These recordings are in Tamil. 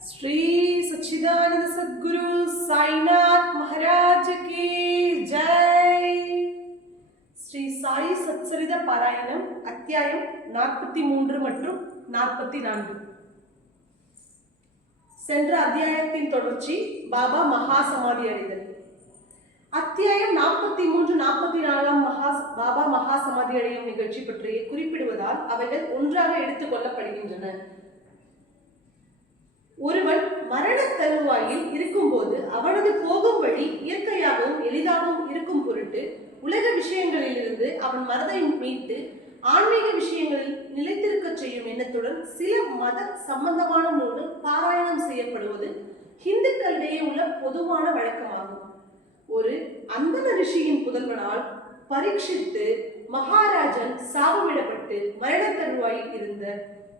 श्री सच्चिदानंद सद्गुरु साईनाथ महाराज की जय. ஸ்ரீ சாயி சச்சரித பாராயணம் அத்தியாயம் 43 மற்றும் 44. சென்ற அத்தியாயத்தின் தொடர்ச்சி பாபா மகா சமாதி அடைதல். அத்தியாயம் 43, 44 பாபா மகா சமாதி அடையும் நிகழ்ச்சி பற்றி குறிப்பிடுவதால் அவைகள் ஒன்றாக எடுத்துக் கொள்ளப்படுகின்றன. ஒருவன் மரண தருவாயில் இருக்கும்போது அவனது போகும் வழி இயற்கையாகவும் எளிதாகவும் இருக்கும் பொருட்டு உலக விஷயங்களிலிருந்து அவன் மனதை மீட்டு ஆன்மீக விஷயங்களில் நிலைத்திருக்க செய்யும் எண்ணத்துடன் சில மத சம்பந்தமான நூல்கள் பாராயணம் செய்யப்படுவது இந்துக்களிடையே உள்ள பொதுவான வழக்கமாகும். ஒரு அந்தன ரிஷியின் புதல்வனால் பரீட்சித்து மகாராஜன் சாபமிடப்பட்டு மரண தருவாயில் இருந்த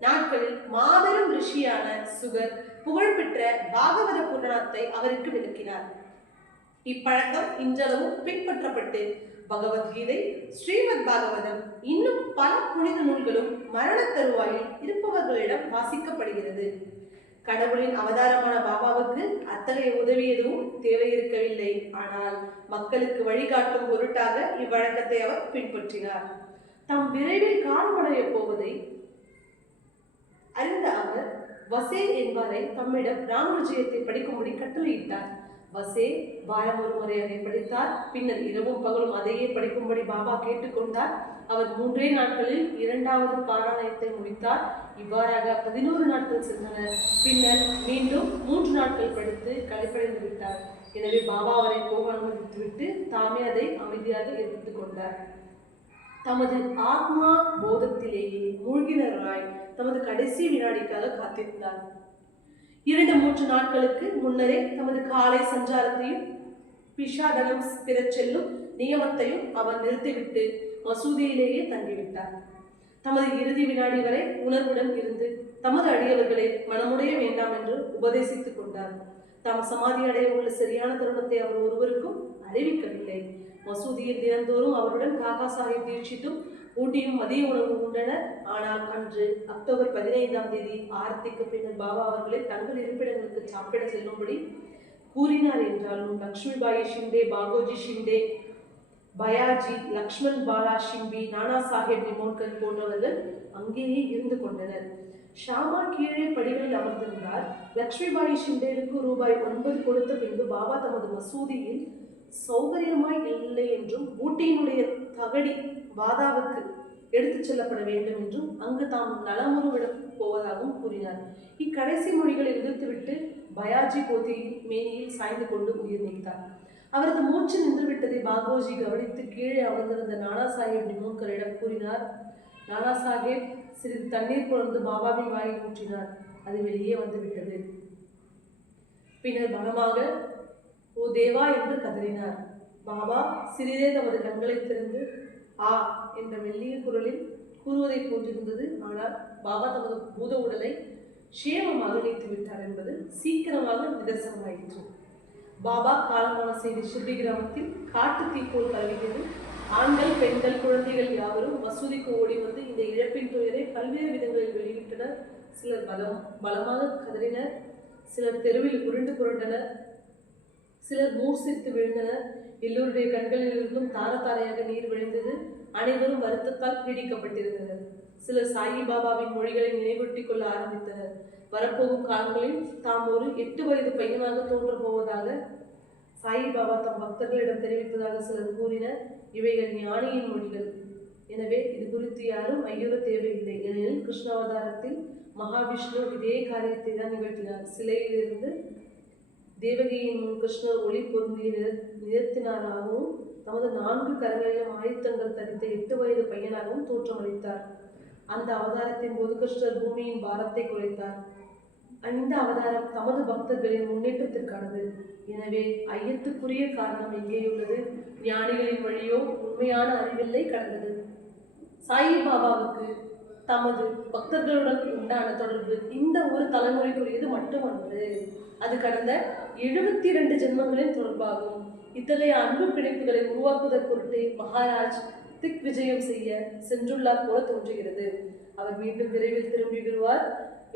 நாட்களில் மாபெரும் ரிஷியான சுகர் புகழ்பெற்ற பாகவத புராணத்தை அவருக்கு விளக்கினார். இப்பழக்கம் இன்றளவும் பின்பற்றப்பட்டு பகவத்கீதை, ஸ்ரீமத் பாகவதம் இன்னும் பல புனித நூல்களும் மரண தருவாயில் இருப்பவர்களிடம் வாசிக்கப்படுகிறது. கடவுளின் அவதாரமான பாபாவுக்கு அத்தகைய உதவி எதுவும் தேவை இருக்கவில்லை. ஆனால் மக்களுக்கு வழிகாட்டும் பொருட்டாக இவ்வழக்கத்தை அவர் பின்பற்றினார். தாம் விரைவில் காலமடைய போவதை அறிந்த அவர் வசே என்பவரை தம்மிடம் ராமவிஜயத்தை படிக்கும்படி கட்டளையிட்டார். வசே வாரம் ஒரு முறை அதை படித்தார். பின்னர் இரவும் பகலும் அதையே படிக்கும்படி பாபா கேட்டுக்கொண்டார். அவர் 3 நாட்களில் 2வது பாராயணத்தை முடித்தார். இவ்வாறாக 11 நாட்கள் சென்றன. பின்னர் மீண்டும் 3 நாட்கள் படித்து களைப்படைந்து விட்டார். எனவே பாபா அவரை போக அனுமதித்துவிட்டு தாமே அதை அமைதியாக எடுத்துக் கொண்டார். தமது ஆத்மா போதத்திலேயே மூழ்கினராய் தமது கடைசி வினாடிக்காக காத்திருந்தார். 2-3 நாட்களுக்கு முன்னரே தமது காலை சஞ்சாரத்தையும் பிஷாடனம் பெறச் செல்லும் நியமத்தையும் அவர் நிறுத்திவிட்டு மசூதியிலேயே தங்கிவிட்டார். தமது இறுதி வினாடி வரை உணர்வுடன் இருந்து தமது அடியவர்களை மனமுடைய வேண்டாம் என்று உபதேசித்துக் கொண்டார். தாம் சமாதி அடைய உள்ள சரியான தருணத்தை அவர் ஒருவருக்கும் அறிவிக்கவில்லை. மசூதியில் தினந்தோறும் அவருடன் காகா சாஹிப் தீட்சித்தும் ஊட்டியும் மதிய உணவு உண்டனர். ஆனால் அன்று அக்டோபர் 15ஆம் தேதி ஆரத்திக்கு பின்னர் பாபா அவர்களை தங்கள் இருப்பிடங்களுக்கு சாப்பிட செல்லும்படி கூறினார். என்றாலும் லக்ஷ்மிபாய் ஷிண்டே, பாகோஜி ஷிண்டே, பயாஜி, லக்ஷ்மண் பாலா ஷிம்பி, நானா சாஹேப் நிமோன்கர் போன்றவர்கள் அங்கேயே இருந்து கொண்டனர். ஷாமா கீழே படிகளில் அமர்ந்திருந்தார். லக்ஷ்மிபாய் ஷிண்டேவுக்கு ரூபாய் 9 கொடுத்த பின்பு பாபா தமது மசூதியில் சௌகரியமாய் இல்லை என்றும் ஊட்டியினுடைய தகடி வாதாவுக்கு எடுத்துச் செல்லப்பட வேண்டும் என்றும் அங்கு தாம் நலமுறுவிட போவதாகவும் கூறினார். இக்கடைசி மொழிகளை எதிர்த்துவிட்டு பயாஜி போதி மேனியில் சாய்ந்து கொண்டு உயிர் நீத்தார். அவரது மூச்சு நின்றுவிட்டதை பாகோஜி கவனித்து கீழே அமர்ந்திருந்த நானா சாஹேப் நிமோன்கரிடம் கூறினார். நானா சாஹேப் சிறிது தண்ணீர் கொண்டு பாபாவின் வாயில் ஊற்றினார். அது வெளியே வந்துவிட்டது. பின்னர் பலமாக ஓ தேவா என்று கதறினார். பாபா சிறிதே தமது கண்களை திறந்து ஆ என்ற மெல்லிய குரலில் கூறுவதை போன்றிருந்தது. ஆனால் பாபா தமது பூத உடலை சேமமாக நீத்து விட்டார் என்பது சீக்கிரமாக நிதர்சனமாயிற்று. பாபா காலமான செய்தி ஷிர்டி கிராமத்தில் காட்டு தீப்போல் பரவியது. ஆண்கள், பெண்கள், குழந்தைகள் யாவரும் மசூதிக்கு ஓடி வந்து இந்த இழப்பின் துயரை பல்வேறு விதங்களில் வெளியிட்டனர். சிலர் பலமாக கதறினர். சிலர் தெருவில் உருண்டு புரண்டனர். சிலர் மூர்சித்து விழுந்தனர். எல்லோருடைய கண்களிலிருந்தும் தாரதாரையாக நீர் விழுந்தது. அனைவரும் வருத்தத்தால் பீடிக்கப்பட்டிருந்தனர். சிலர் சாயி பாபாவின் மொழிகளை நினைவூட்டிக் கொள்ள ஆரம்பித்தனர். வரப்போகும் காலங்களில் தாம் ஒரு 8 வயது பையனாக தோன்றப் போவதாக சாயி பாபா தம் பக்தர்களிடம் தெரிவித்ததாக சிலர் கூறினர். இவைகள் ஞானியின் மொழிகள். எனவே இது குறித்து யாரும் ஐயுற தேவையில்லை. ஏனெனில் கிருஷ்ணாவதாரத்தில் மகாவிஷ்ணு இதே காரியத்தை தான் நிகழ்த்தினார். சிலையிலிருந்து தேவகியின் கிருஷ்ணர் ஒளி பொருந்திய நிறத்தினாராகவும் தமது 4 கரங்களிலும் ஆயுத்தங்கள் தரித்த 8 வயது பையனாகவும் தோற்றமளித்தார். அந்த அவதாரத்தின் போது கிருஷ்ணர் பூமியின் பாரத்தை குறைத்தார். இந்த அவதாரம் தமது பக்தர்களின் முன்னேற்றத்திற்கானது. எனவே ஐயத்துக்குரிய காரணம் எங்கேயுள்ளது? ஞானிகளின் வழியோ உண்மையான அறிவில்லை கடந்தது. சாயி பாபாவுக்கு தமது பக்தர்களுடன் உண்டான தொடர்பு இந்த ஒரு தலைமுறைக்குரியது மட்டுமன்று. அது கடந்த 72 ஜென்மங்களின் தொடர்பாகும். இத்தகைய அன்பு பிணைப்புகளை உருவாக்குவதற்கு பொருட்டே மகாராஜ் திக் விஜயம் செய்ய சென்றுள்ளார் போல தோன்றுகிறது. அவர் மீண்டும் விரைவில் திரும்பி வருவார்.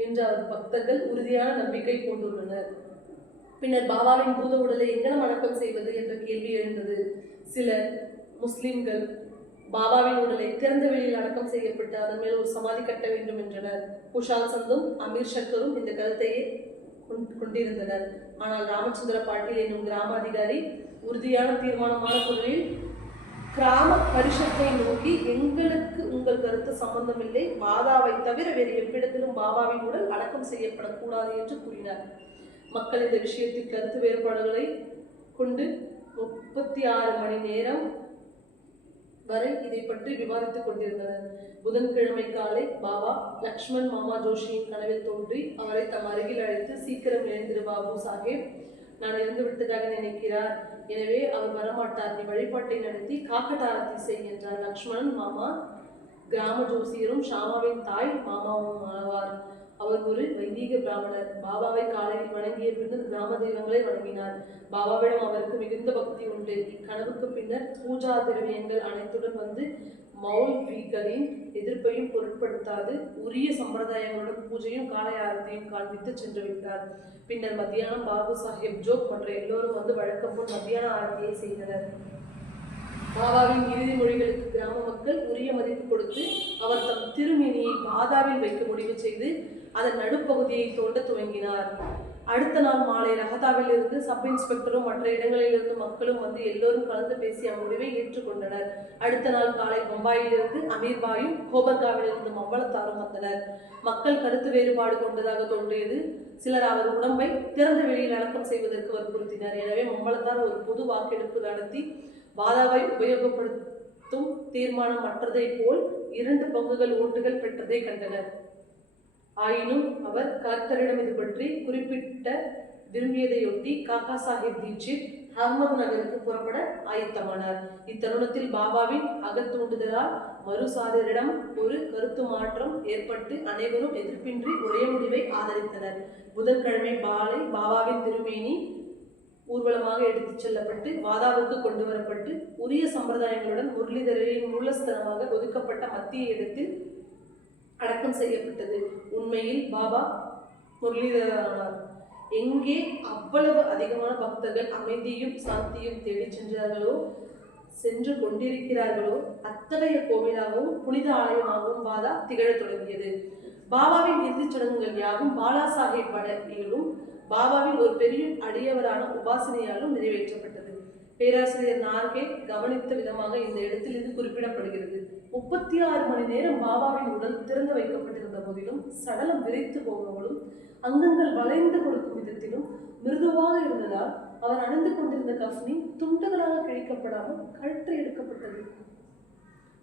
என்று அவர் பக்தர்கள் உறுதியான நம்பிக்கை கொண்டுள்ளனர். பின்னர் பாபாவின் பூத உடலை எங்கனம் அடக்கம் செய்வது என்ற கேள்வி எழுந்தது. சில முஸ்லிம்கள் பாபாவின் உடலை திறந்த வெளியில் அடக்கம் செய்யப்பட்டு அதன் மேல் ஒரு சமாதி கட்ட வேண்டும் என்றனர். குஷால் சந்தும் அமீர் ஷக்கரும் இந்த கருத்தையே கொண்டிருந்தனர். ஆனால் ராமச்சந்திர பாட்டீல் என்னும் கிராம அதிகாரி உறுதியான தீர்மானமான குரலில் கிராம பரிஷத்தை நோக்கி, எங்களுக்கு உங்கள் கருத்து சம்பந்தமில்லை, பாபாவை தவிர வேறு எவ்விடத்திலும் பாபாவின் உடல் அடக்கம் செய்யப்படக்கூடாது என்று கூறினார். மக்கள் இந்த விஷயத்தில் கருத்து வேறுபாடுகளை கொண்டு 36 மணி நேரம் வரை இதை பற்றி விவாதித்துக் கொண்டிருந்தனர். புதன்கிழமை காலை பாபா லக்ஷ்மண் மாமா ஜோஷியின் கனவில் தோன்றி அவரை தம் அருகில் அழைத்து, சீக்கிரம் எழுந்திரு பாபு சாஹேப், நான் இருந்து விட்டதாக நினைக்கிறார், எனவே அவர் வரமாட்டார், நீ வழிபாட்டை நடத்தி காக்கட் ஆரத்தி செய் என்றார். லக்ஷ்மணன் மாமா கிராம ஜோசியரும் ஷாமாவின் தாய் மாமாவும் ஆவார். அவர் ஒரு வைதீக பிராமணர். பாபாவை காலையில் வணங்கிய பின்னர் கிராம தெய்வங்களை வணங்கினார். பாபாவிடம் அவருக்கு மிகுந்த பக்தி உண்டு. இக்கனவுக்கு பின்னர் பூஜா திரவியங்கள் அனைத்துடன் வந்து மௌல்விகளின் எதிர்ப்பையும் பொருட்படுத்தாது உரிய சம்பிரதாயங்களுடன் பூஜையும் காலை ஆரத்தையும் காண்பித்து சென்று விட்டார். பின்னர் மத்தியானம் பாபு சாஹேப் ஜோக் மற்ற எல்லோரும் வந்து வழக்கம் போல் மத்தியான ஆரத்தியை செய்தனர். பாபாவின் இறுதி மொழிகளுக்கு கிராம மக்கள் உரிய மதிப்பு கொடுத்து அவர் தம் திருமேனியை பாதாவில் வைக்க முடிவு செய்து அதன் நடுப்பகுதியை தோண்ட துவங்கினார். அடுத்த நாள் மாலை ரஹதாவில் இருந்து சப் இன்ஸ்பெக்டரும் மற்ற இடங்களிலிருந்து மக்களும் வந்து எல்லோரும் கலந்து பேசி அம்முடிவை ஏற்றுக்கொண்டனர். அடுத்த நாள் காலை பம்பாயிலிருந்து அமீர்பாயும் கோபர்காவிலிருந்து மம்பளத்தாரும் வந்தனர். மக்கள் கருத்து வேறுபாடு கொண்டதாக தோன்றியது. சிலர் அவர் உடம்பை திறந்த வெளியில் அடக்கம் செய்வதற்கு வற்புறுத்தினர். எனவே மம்பளத்தார் ஒரு பொது வாக்கெடுப்பு நடத்தி பாதாவை உபயோகப்படுத்தும் தீர்மானம் மற்றதை போல் 2 பங்குகள் ஓட்டுகள் பெற்றதை கண்டனர். ஆயினும் அவர் கர்த்தரிடம் இது பற்றி குறிப்பிட்ட விரும்பியதையொட்டி காக்கா சாஹிப் தீட்சித் அகமது நகருக்கு புறப்பட ஆயத்தமானார். இத்தருணத்தில் பாபாவின் அகத்தூண்டுதலால் மறுசாரரிடம் ஒரு கருத்து மாற்றம் ஏற்பட்டு அனைவரும் எதிர்ப்பின்றி ஒரே முடிவை ஆதரித்தனர். புதன்கிழமை பாலை பாபாவின் திருமேனி ஊர்வலமாக எடுத்துச் செல்லப்பட்டு வாதாவுக்கு கொண்டு வரப்பட்டு உரிய சம்பிரதாயங்களுடன் முரளிதரின் மூலஸ்தலமாக ஒதுக்கப்பட்ட மத்திய இடத்தில் அடக்கம் செய்யப்பட்டது. உண்மையில் பாபா முரளிதரானார். எங்கே அவ்வளவு அதிகமான பக்தர்கள் அமைதியும் சாந்தியும் தேடி சென்று கொண்டிருக்கிறார்களோ அத்தகைய கோவிலாகவும் புனித ஆலயமாகவும் பாதா திகழத் தொடங்கியது. பாபாவின் இறுதிச் சடங்குகள் யாவும் பாலா சாஹேப் படையிலும் பாபாவின் ஒரு பெரிய அடியவரான உபாசனையாலும் நிறைவேற்றப்பட்டது. பேராசிரியர் நார்கே கவனித்த விதமாக இந்த இடத்தில் இது குறிப்பிடப்படுகிறது. 36 மணி நேரம் பாபாவின் உடல் திறந்து வைக்கப்பட்டிருந்த போதிலும் சடலம் விரைத்து போகாமலும் அங்கங்கள் வளைந்து கொடுக்கும் விதத்திலும் மிருதுவாக இருந்ததால் அவர் அணிந்து கொண்டிருந்த கஃப்னி துண்டுகளாக கிழிக்கப்படாமல் கழற்றி எடுக்கப்பட்டது.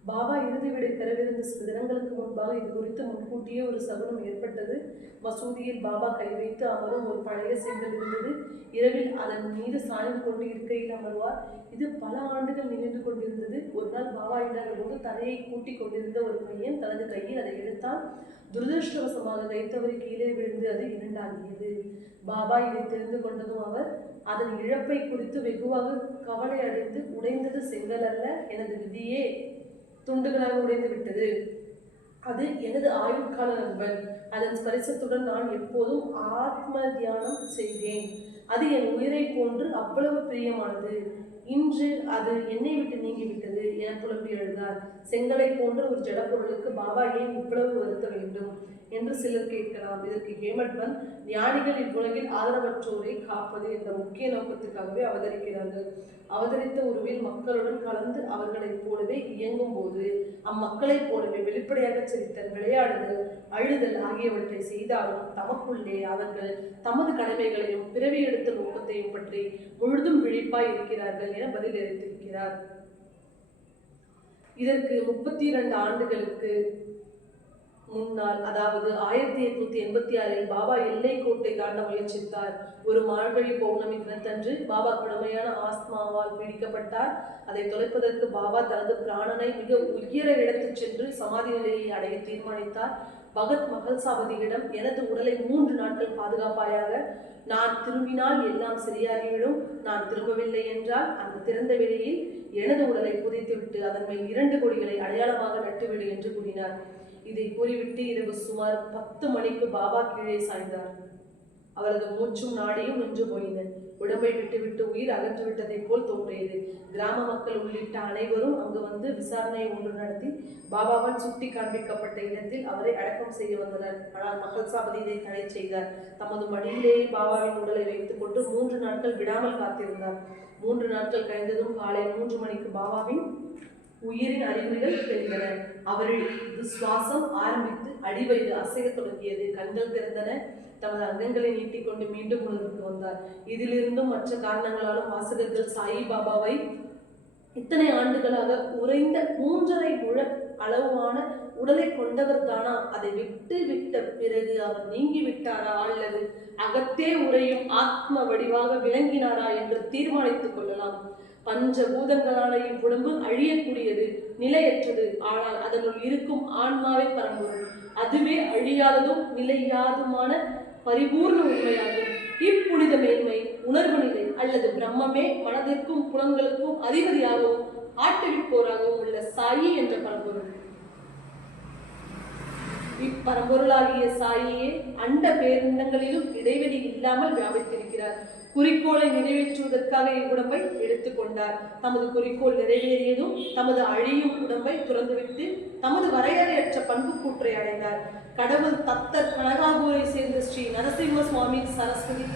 பாபா இறுதி விடை பெறவிருந்த சில தினங்களுக்கு முன்பாக இது குறித்து முன்கூட்டியே ஒரு சகுனம் ஏற்பட்டது. மசூதியில் பாபா கை வைத்து அமரும் ஒரு பழைய செங்கல் இருந்தது. இரவில் அதன் மீது சாய்ந்து கொண்டு இருக்கையில் அமர்வார். இது பல ஆண்டுகள் நினைந்து கொண்டிருந்தது. ஒரு நாள் பாபா இல்லாத போது தரையை கூட்டி கொண்டிருந்த ஒரு பையன் தனது கையில் அதை எடுத்தால் துரதிருஷ்டவசமாக கைத்தவறி கீழே விழுந்து அது இரண்டாகியது. பாபா இதை தெரிந்து கொண்டதும் அவர் அதன் இழப்பை குறித்து வெகுவாக கவலை அடைந்து, உடைந்தது செங்கல் அல்ல, எனது விதியே துண்டுகளாக உடைந்து விட்டது. அது எனது ஆயுட்கால நண்பன். அதன் ஸ்பரிசத்துடன் நான் எப்போதும் ஆத்ம தியானம் செய்வேன். அது என் உயிரை போன்று அவ்வளவு பிரியமானது. இன்று அது என்னை விட்டு நீங்கிவிட்டது என புலம்பி எழுந்தார். செங்கலை போன்ற ஒரு ஜடப்பொருளுக்கு பாபா ஏன் இவ்வளவு வருத்த வேண்டும் என்று சிலர் கேட்கலாம். இதற்கு ஹேமட் பந்த், ஞானிகள் இவ்வுலகில் ஆதரவற்றோரை காப்பது என்ற முக்கிய நோக்கத்துக்காகவே அவதரிக்கிறார்கள். அவதரித்த உருவில் மக்களுடன் கலந்து அவர்களைப் போலவே இயங்கும் போது அம்மக்களைப் போலவே வெளிப்படையாக சிரித்தல், விளையாடுதல், அழுதல் ஆகியவற்றை செய்தாலும் தமக்குள்ளே அவர்கள் தமது கடமைகளையும் பிறவி எடுத்த நோக்கத்தையும் பற்றி முழுதும் விழிப்பாய் இருக்கிறார்கள் என பதிலளித்திருக்கிறார். இதற்கு 32 ஆண்டுகளுக்கு முன்னால், அதாவது 1886 பாபா எல்லை கோட்டை தாண்ட முயற்சித்தார். ஒரு மார்கழி பௌர்ணமி தினத்தன்று பாபா கடுமையான ஆஸ்துமாவால் பீடிக்கப்பட்டார். அதை தொலைப்பதற்கு பாபா தனது பிராணனை மிக உயர இடத்துச் சென்று சமாதி நிலையை அடைய தீர்மானித்தார். பகத் மகள்சாபதியிடம், எனது உடலை 3 நாட்கள் பாதுகாப்பாயாக, நான் திரும்பினால் எல்லாம் சரியாகிவிடும், நான் திரும்பவில்லை என்றால் அந்த திறந்த வெளியில் எனது உடலை புதைத்துவிட்டு அதன் மேல் 2 கொடிகளை அடையாளமாக நட்டுவிடு என்று கூறினார். இதை கூறிவிட்டு இரவு சுமார் 10 மணிக்கு பாபா கீழே சாய்ந்தார். அவரது மூச்சும் நாடியும் நின்று போயின. உடம்பை விட்டுவிட்டு உயிர் அகன்று விட்டதை போல் தோன்றியது. கிராம மக்கள் உள்ளிட்ட அனைவரும் அங்கு வந்து விசாரணை ஒன்று நடத்தி பாபாவால் சுட்டி காண்பிக்கப்பட்ட இடத்தில் அவரை அடக்கம் செய்ய வந்தனர். ஆனால் மகள்சாபதி இதை தடை செய்தார். தமது மடியிலேயே பாபாவின் உடலை வைத்துக் கொண்டு 3 நாட்கள் விடாமல் காத்திருந்தார். 3 நாட்கள் கழிந்ததும் காலை 3 மணிக்கு பாபாவின் உயிரின் அறிகுறிகள் தெரிந்தன. அவரது சுவாசம் ஆரம்பித்து அடிவயிறு அசைய தொடங்கியது. கண்கள் திறந்தன. தமது அங்கங்களை நீட்டிக்கொண்டு மீண்டும் உணர்வுக்கு வந்தார். இதிலிருந்தும் மற்ற காரணங்களாலும் வாசகர்கள் சாயி பாபாவை இத்தனை ஆண்டுகளாக உறைந்த 3.5 முழ அளவான உடலை கொண்டவர் தானா, அதை விட்டு விட்ட பிறகு அவர் நீங்கி விட்டாரா அல்லது அகத்தே உறையும் ஆத்ம வடிவாக விளங்கினாரா என்று தீர்மானித்துக் கொள்ளலாம். பஞ்சபூதங்களான இவ்வுடம்பு அழியக்கூடியது, நிலையற்றது. ஆனால் அதனுள் இருக்கும் ஆன்மாவே பரம்பொருள். அதுவே அழியாததும் நிலையாதுமான பரிபூர்ண உண்மையாகும். இப்புனித மேன்மை உணர்வு நிலை அல்லது பிரம்மமே மனதிற்கும் புலங்களுக்கும் அதிபதியாகவும் ஆட்டுவிப்போராகவும் உள்ள சாயி என்ற பரம்பொருள். இப்பரம்பொருளாகிய சாயியே அண்ட பேரிண்டங்களிலும் இடைவெளி இல்லாமல் வியாபித்திருக்கிறார். குறிக்கோளை நிறைவேற்றுவதற்காக இவ்வுடம்பை எடுத்துக்கொண்டார். தமது குறிக்கோள் நிறைவேறியதும் தமது அழியும் உடம்பை துறந்துவிட்டு தமது வரையறையற்ற பண்பு கூற்றை அடைந்தார். கடவுள் தத்தர் கனகாபூரை சேர்ந்த ஸ்ரீ நரசிம்ம சுவாமி சரஸ்வதி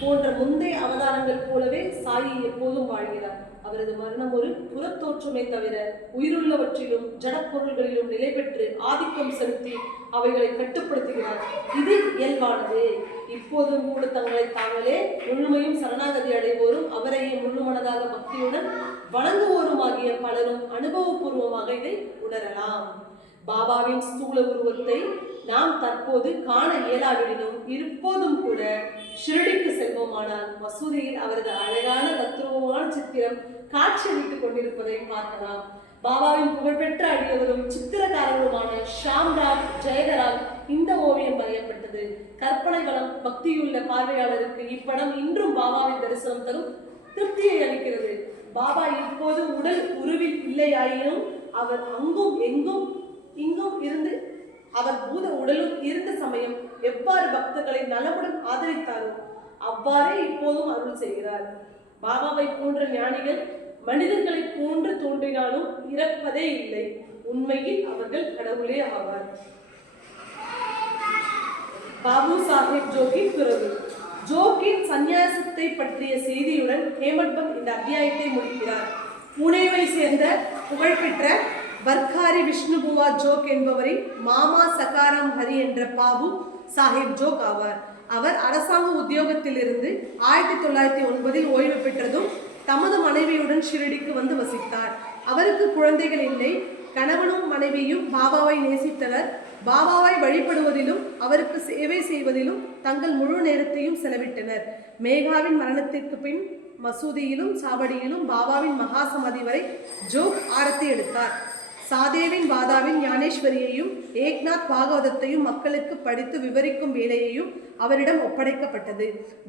போன்ற முந்தைய அவதாரங்கள் போலவே சாயி எப்போதும் வாழ்கிறார். அவரது மரணம் ஒரு புறத்தோற்றமே தவிர உயிருள்ளவற்றிலும் ஜடப்பொருள்களிலும் நிலை பெற்று ஆதிக்கம் செலுத்தி அவைகளை கட்டுப்படுத்துகிறார். இது இயல்பானது. இப்போதும் கூட தங்களை தாங்களே முழுமையும் சரணாகதி அடைவோரும் அவரையே முழு மனதாக பக்தியுடன் வணங்குவோருமாகிய பலரும் அனுபவபூர்வமாக இதை உணரலாம். பாபாவின் ஸ்தூல உருவத்தை நாம் தற்போது காண இயலாவிடனும் இப்போதும் கூட ஷிரடிக்கு செல்வோமானால் மசூதியில் அவரது அழகான தத்ரூபமான சித்திரம் காட்சியளித்துக் கொண்டிருப்பதை பார்க்கலாம். பாபாவின் புகழ்பெற்ற அடியவரும் சித்திரக்காரர்களுமான ஷாம்ராவ் ஜெயகரால் இந்த ஓவியம் வரையப்பட்டது. கற்பனை வளம் பக்தியுள்ள பார்வையாளருக்கு இப்படம் இன்றும் பாபாவின் தரிசனம் தரும் திருப்தியை அளிக்கிறது. பாபா இப்போது உடல் உருவில் இல்லையாயினும் அவர் அங்கும் இங்கும் இருந்து அவர் பூத உடலும் இருந்த சமயம் எவ்வாறு பக்தர்களை நலமுடன் ஆதரித்தாரோ அவ்வாறே இப்போதும் அருள் செய்கிறார். பாபாவை போன்ற ஞானிகள் மனிதர்களை போன்று தோன்றினாலும் இறப்பதே இல்லை. உண்மையில் அவர்கள் கடவுளே ஆவார். பாபு சாஹிப் ஜோகின் துறவு. ஜோகின் சந்நியாசத்தை பற்றிய செய்தியுடன் ஹேமட்பம் இந்த அத்தியாயத்தை முடிக்கிறார். புனேவை சேர்ந்த புகழ்பெற்ற பர்காரி விஷ்ணுபுவா ஜோக் என்பவரின் மாமா சகாராம் ஹரி என்ற பாபு சாஹிப் ஜோக் ஆவார். அவர் அரசாங்க உத்தியோகத்திலிருந்து 1909 ஓய்வு பெற்றதும் தமது மனைவியுடன் ஷிரடிக்கு வந்து வசித்தார். அவருக்கு குழந்தைகள் இல்லை. கணவனும் மனைவியும் பாபாவை நேசித்தனர். பாபாவை வழிபடுவதிலும் அவருக்கு சேவை செய்வதிலும் தங்கள் முழு நேரத்தையும் செலவிட்டனர். மேகாவின் மரணத்திற்கு பின் மசூதியிலும் சாவடியிலும் பாபாவின் மகா சமாதி வரை ஜோக் ஆரத்தி எடுத்தார். சாதேவின் பாதாவின் ஞானேஸ்வரியையும் ஏக்நாத் பாகவதத்தையும் மக்களுக்கு படித்து விவரிக்கும் வேலையையும் அவரிடம் ஒப்படைக்கப்பட்டது.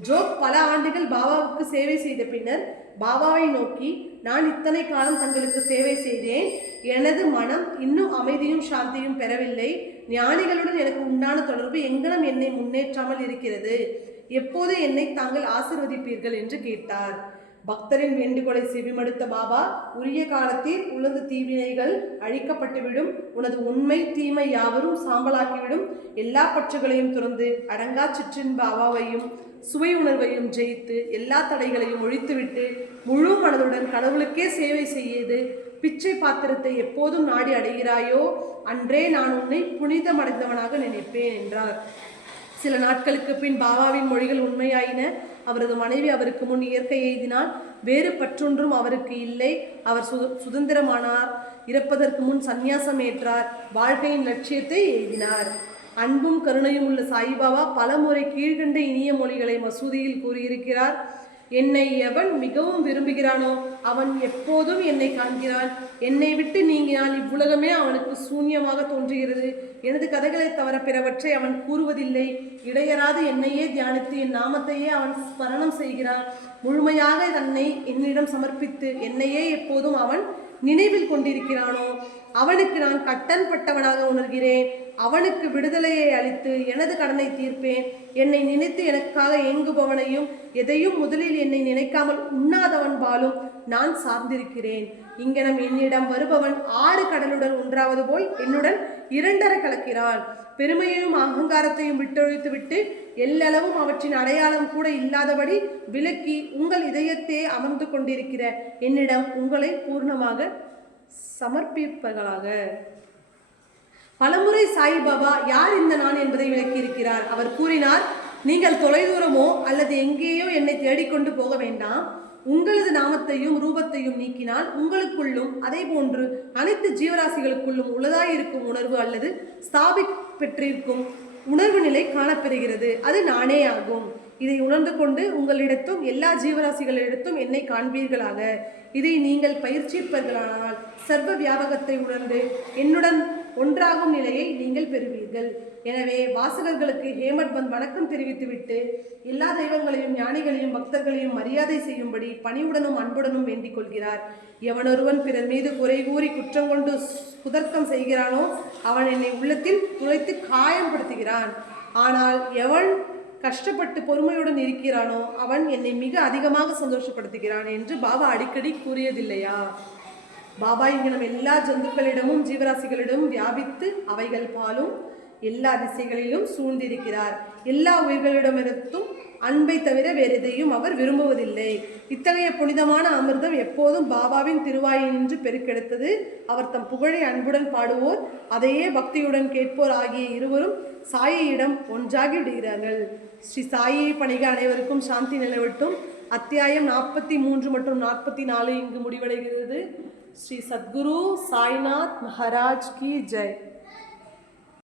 ஜோக் பல ஆண்டுகள் பாபாவுக்கு சேவை செய்த பின்னர் பாபாவை நோக்கி, நான் இத்தனை காலம் தங்களுக்கு சேவை செய்தேன். எனது மனம் இன்னும் அமைதியும் சாந்தியும் பெறவில்லை. ஞானிகளுடன் எனக்கு உண்டான தொடர்பு எங்கனம் என்னை முன்னேற்றாமல் இருக்கிறது. எப்போது என்னை தாங்கள் ஆசீர்வதிப்பீர்கள் என்று கேட்டார். பக்தரின் வேண்டுகோளை செவிமடுத்த பாபா, உரிய காலத்தில் உனது தீவினைகள் அழிக்கப்பட்டுவிடும். உனது உண்மை தீமை யாவரும் சாம்பலாக்கிவிடும். எல்லா பற்றுகளையும் துறந்து அடங்கா சிற்றின்ப பாபாவையும் சுவை உணர்வையும் ஜெயித்து எல்லா தடைகளையும் ஒழித்துவிட்டு முழு மனதுடன் கடவுளுக்கே சேவை செய்து பிச்சை பாத்திரத்தை எப்போதும் நாடி அடைகிறாயோ அன்றே நான் உன்னை புனிதமடைந்தவனாக நினைப்பேன் என்றார். சில நாட்களுக்கு பின் பாபாவின் மொழிகள் உண்மையாயின. அவரது மனைவி அவருக்கு முன் இயற்கை எய்தினார். வேறு பற்றொன்றும் அவருக்கு இல்லை. அவர் சுதந்திரமானார். இறப்பதற்கு முன் சந்நியாசம் ஏற்றார். வாழ்க்கையின் லட்சியத்தை எய்தினார். அன்பும் கருணையும் உள்ள சாயிபாபா பல முறை கீழ்கண்ட இனிய மொழிகளை மசூதியில் கூறியிருக்கிறார். என்னை எவன் மிகவும் விரும்புகிறானோ அவன் எப்போதும் என்னை காண்கிறான். என்னை விட்டு நீங்கினால் இவ்வுலகமே அவனுக்கு சூன்யமாக தோன்றுகிறது. எனது கதைகளை தவிர பிறவற்றை அவன் கூறுவதில்லை. இடையராது என்னையே தியானித்து என் நாமத்தையே அவன் ஸ்மரணம் செய்கிறான். முழுமையாக தன்னை என்னிடம் சமர்ப்பித்து என்னையே எப்போதும் அவன் நினைவில் கொண்டிருக்கிறானோ அவனுக்கு நான் கட்டன்பட்டவனாக உணர்கிறேன். அவனுக்கு விடுதலையை அளித்து எனது கடனை தீர்ப்பேன். என்னை நினைத்து எனக்காக ஏங்குபவனையும் எதையும் முதலில் என்னை நினைக்காமல் உண்ணாதவன் பாலும் நான் சார்ந்திருக்கிறேன். இங்கனம் என்னிடம் வருபவன் 6 கடலுடன் ஒன்றாவது போல் என்னுடன் 2 கலக்கிறான். பெருமையையும் அகங்காரத்தையும் விட்டொழித்து விட்டு எல்லளவும் அவற்றின் அடையாளம் கூட இல்லாதபடி விலக்கி உங்கள் இதயத்தே அமர்ந்து கொண்டிருக்கிற என்னிடம் உங்களை பூர்ணமாக சமர்ப்பிப்பர்களாக. பலமுறை சாய்பாபா யார் இந்த நான் என்பதை விளக்கியிருக்கிறார். அவர் கூறினார், நீங்கள் தொலைதூரமோ அல்லது எங்கேயோ என்னை தேடிக்கொண்டு போக வேண்டாம். உங்களது நாமத்தையும் ரூபத்தையும் நீக்கினால் உங்களுக்குள்ளும் அதே போன்று அனைத்து ஜீவராசிகளுக்குள்ளும் உள்ளதாயிருக்கும் உணர்வு அல்லது பெற்றிருக்கும் உணர்வு நிலை காணப்பெறுகிறது. அது நானே ஆகும். இதை உணர்ந்து கொண்டு உங்களிடத்தும் எல்லா ஜீவராசிகளிடத்தும் என்னை காண்பீர்களாக. இதை நீங்கள் பயிற்சிப்பீர்களானால் சர்வ வியாபகத்தை உணர்ந்து என்னுடன் ஒன்றாகும் நிலையை நீங்கள் பெறுவீர்கள். எனவே வாசகர்களுக்கு ஹேமட்பந்த் வணக்கம் தெரிவித்துவிட்டு எல்லா தெய்வங்களையும் ஞானிகளையும் பக்தர்களையும் மரியாதை செய்யும்படி பணிவுடனும் அன்புடனும் வேண்டிக் கொள்கிறார். எவனொருவன் பிறர் மீது குறை கூறி குற்றம் கொண்டு குதர்க்கம் செய்கிறானோ அவன் என்னை உள்ளத்தில் துளைத்து காயப்படுத்துகிறான். ஆனால் எவன் கஷ்டப்பட்டு பொறுமையுடன் இருக்கிறானோ அவன் என்னை மிக அதிகமாக சந்தோஷப்படுத்துகிறான் என்று பாபா அடிக்கடி கூறியதில்லையா? பாபா இங்கு நம் எல்லா ஜந்துக்களிடமும் ஜீவராசிகளிடமும் வியாபித்து அவைகள் பாலும் எல்லா திசைகளிலும் சூழ்ந்திருக்கிறார். எல்லா உயிர்களிடமிருந்தும் அன்பை தவிர வேறு எதையும் அவர் விரும்புவதில்லை. இத்தகைய புனிதமான அமிர்தம் எப்போதும் பாபாவின் திருவாயினின்று பெருக்கெடுத்தது. அவர் தம் புகழை அன்புடன் பாடுவோர் அதையே பக்தியுடன் கேட்போர் ஆகிய இருவரும் சாயியிடம் ஒன்றாகி விடுகிறார்கள். ஸ்ரீ சாயியை பணிக. அனைவருக்கும் சாந்தி நிலவட்டும். அத்தியாயம் 43 மற்றும் 44 இங்கு முடிவடைகிறது. ஸ்ரீ சத்குரு சாய்நாத் மகாராஜ் கி ஜெய்.